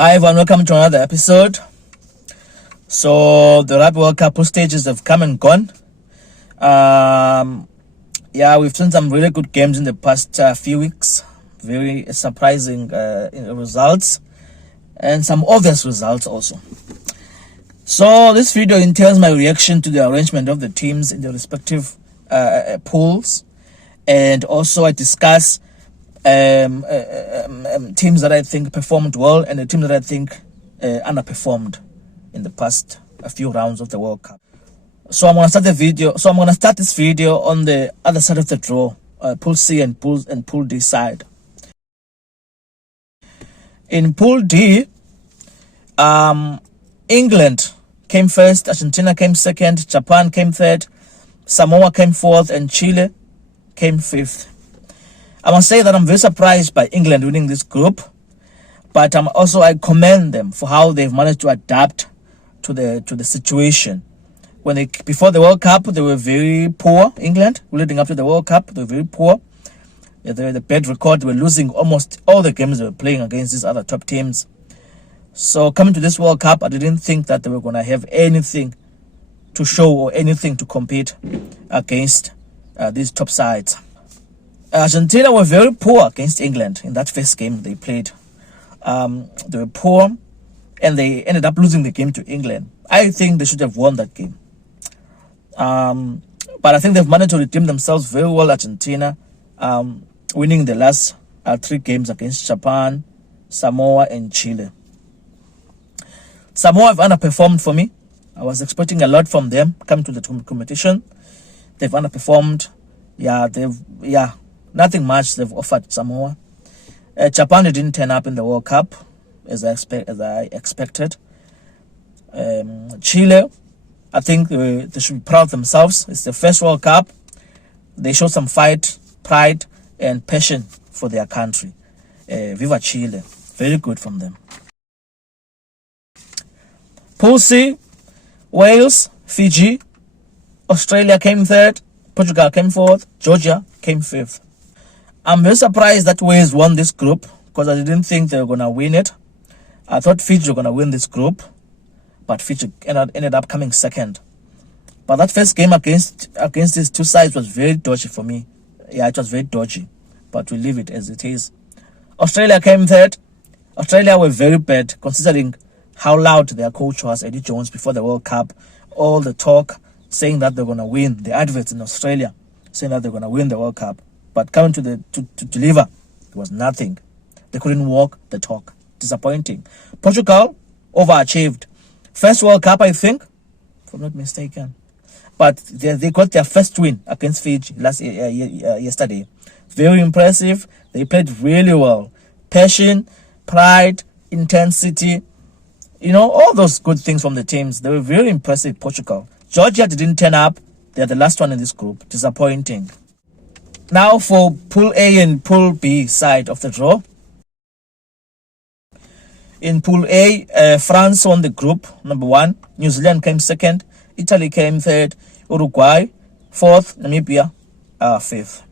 Hi everyone, welcome to another episode. So the Rugby World Cup stages have come and gone. We've seen some really good games in the past few weeks. Very surprising results and some obvious results also. So this video entails my reaction to the arrangement of the teams in the respective pools, and also I discuss teams that I think performed well and the teams that I think underperformed in the past few rounds of the World Cup. So I'm gonna start this video on the other side of the draw, Pool C and Pool D side. In Pool D, England came first, Argentina came second, Japan came third, Samoa came fourth, and Chile came fifth. I must say that I'm very surprised by England winning this group, but I commend them for how they've managed to adapt to the situation. Before the World Cup, they were very poor. England, leading up to the World Cup, they were very poor. They had a bad record. They were losing almost all the games they were playing against these other top teams. So coming to this World Cup, I didn't think that they were going to have anything to show or anything to compete against these top sides. Argentina were very poor against England in that first game they played. They were poor and they ended up losing the game to England. I think they should have won that game. But I think they've managed to redeem themselves very well, Argentina, winning the last 3 games against Japan, Samoa, and Chile. Samoa have underperformed for me. I was expecting a lot from them coming to the competition. They've underperformed. Nothing much they've offered Samoa. Japan didn't turn up in the World Cup as I expected. Chile, I think they should be proud of themselves. It's the first World Cup. They showed some fight, pride, and passion for their country. Viva Chile. Very good from them. Pool C, Wales, Fiji, Australia came third, Portugal came fourth, Georgia came fifth. I'm very surprised that Wales won this group because I didn't think they were going to win it. I thought Fiji were going to win this group, but Fiji ended up coming second. But that first game against these two sides was very dodgy for me. Yeah, it was very dodgy, but we leave it as it is. Australia came third. Australia were very bad considering how loud their coach was, Eddie Jones, before the World Cup. All the talk saying that they're going to win. The adverts in Australia saying that they're going to win the World Cup. But coming to deliver, it was nothing. They couldn't walk the talk. Disappointing. Portugal overachieved. First World Cup, I think, if I'm not mistaken. But they got their first win against Fiji yesterday. Very impressive. They played really well. Passion, pride, intensity. All those good things from the teams. They were very impressive, Portugal. Georgia didn't turn up. They're the last one in this group. Disappointing. Now for Pool A and Pool B side of the draw. In Pool A, France won the group, number 1. New Zealand came second. Italy came third. Uruguay fourth. Namibia fifth.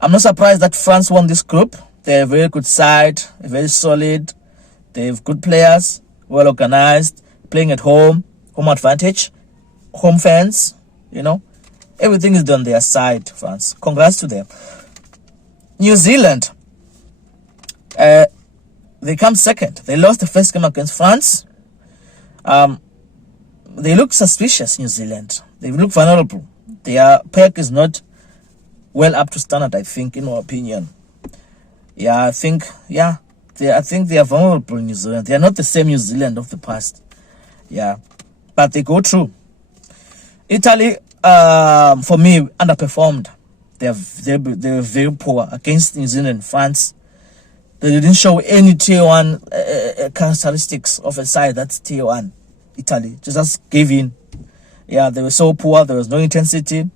I'm not surprised that France won this group. They're a very good side, very solid. They have good players, well organized, playing at home advantage, home fans, Everything is on their side, France. Congrats to them. New Zealand, they come second. They lost the first game against France. They look suspicious, New Zealand. They look vulnerable. Their pack is not well up to standard, I think, in my opinion. I think they are vulnerable in New Zealand. They are not the same New Zealand of the past. But they go through. Italy, for me, underperformed. They were very poor against New Zealand and France. They didn't show any tier 1 characteristics of a side that's tier 1. Italy just gave in. They were so poor. There was no intensity.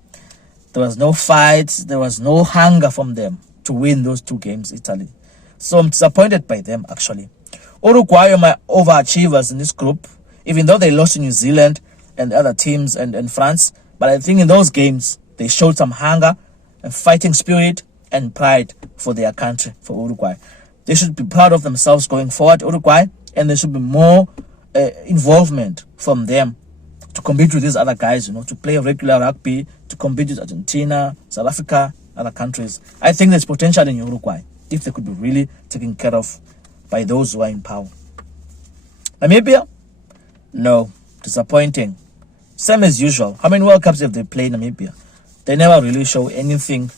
There was no fight. There was no hunger from them to win those 2 games, Italy. So I'm disappointed by them, actually. Uruguay are my overachievers in this group, even though they lost to New Zealand and other teams and France. But I think in those games, they showed some hunger and fighting spirit and pride for their country, for Uruguay. They should be proud of themselves going forward, Uruguay, and there should be more involvement from them to compete with these other guys, to play regular rugby, to compete with Argentina, South Africa, other countries. I think there's potential in Uruguay if they could be really taken care of by those who are in power. Namibia? No. Disappointing. Same as usual. How many World Cups have they played in Namibia? They never really show anything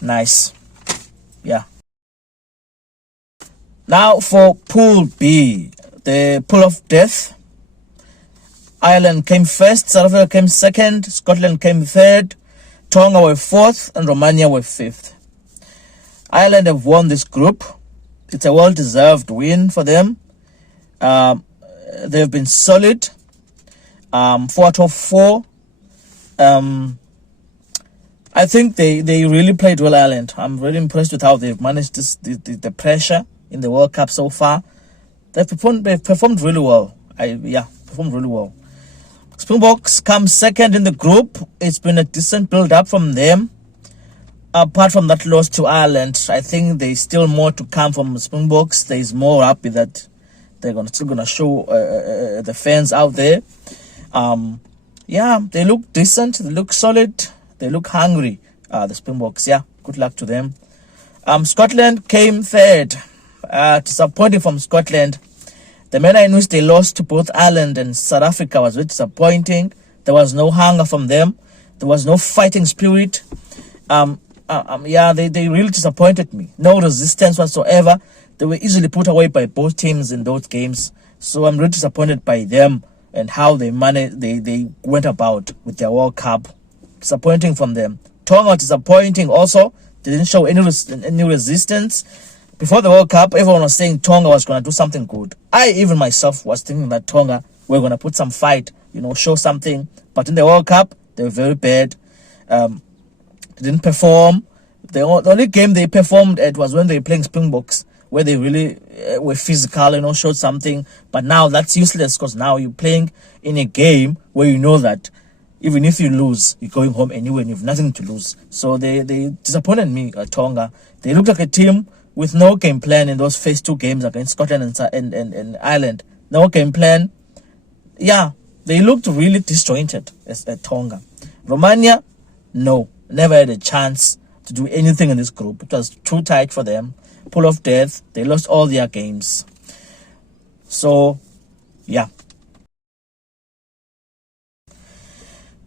nice. Yeah. Now for Pool B, the pool of death. Ireland came first, South Africa came second, Scotland came third, Tonga were fourth, and Romania were fifth. Ireland have won this group. It's a well-deserved win for them. They've been solid. 4 out of 4. I think they really played well, Ireland. I'm really impressed with how they've managed the pressure in the World Cup so far. They've performed really well. Performed really well. Springboks come second in the group. It's been a decent build-up from them. Apart from that loss to Ireland, I think there's still more to come from Springboks. There's more rugby that they're still gonna show the fans out there. They look decent. They look solid. They look hungry. The Springboks. Yeah, good luck to them. Scotland came third. Disappointing from Scotland. The manner in which they lost to both Ireland and South Africa was very disappointing. There was no hunger from them. There was no fighting spirit. They really disappointed me. No resistance whatsoever. They were easily put away by both teams in those games. So I'm really disappointed by them and how they went about with their World Cup. Disappointing from them. Tonga disappointing also. They didn't show any resistance. Before the World Cup, everyone was saying Tonga was going to do something good. I even myself was thinking that Tonga were going to put some fight, show something. But in the World Cup, they were very bad. They didn't perform. The only game they performed at was when they were playing Springboks, where they really were physical, showed something. But now that's useless because now you're playing in a game where you know that even if you lose, you're going home anyway and you have nothing to lose. So they disappointed me, Tonga. They looked like a team with no game plan in those first 2 games against Scotland and Ireland. No game plan. Yeah, they looked really disjointed at Tonga. Romania, no. Never had a chance to do anything in this group. It was too tight for them. Pool of death. They lost all their games. So, yeah.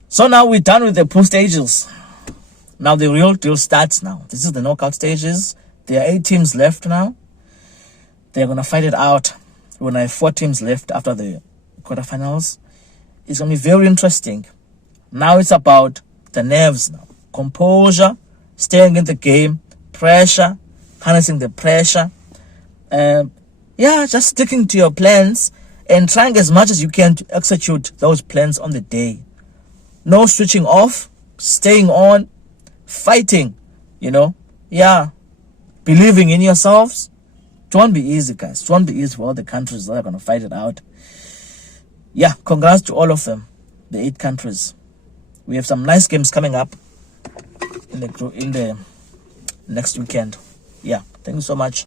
So now we're done with the pool stages. Now the real deal starts now. This is the knockout stages. There are 8 teams left now. They're going to fight it out. We're going to have 4 teams left after the quarterfinals. It's going to be very interesting. Now it's about the nerves now. Composure, staying in the game, pressure, harnessing the pressure. Just sticking to your plans and trying as much as you can to execute those plans on the day. No switching off, staying on, fighting, believing in yourselves. It won't be easy, guys. It won't be easy for all the countries that are going to fight it out. Yeah, congrats to all of them, the 8 countries. We have some nice games coming up in the next weekend. Yeah, thank you so much.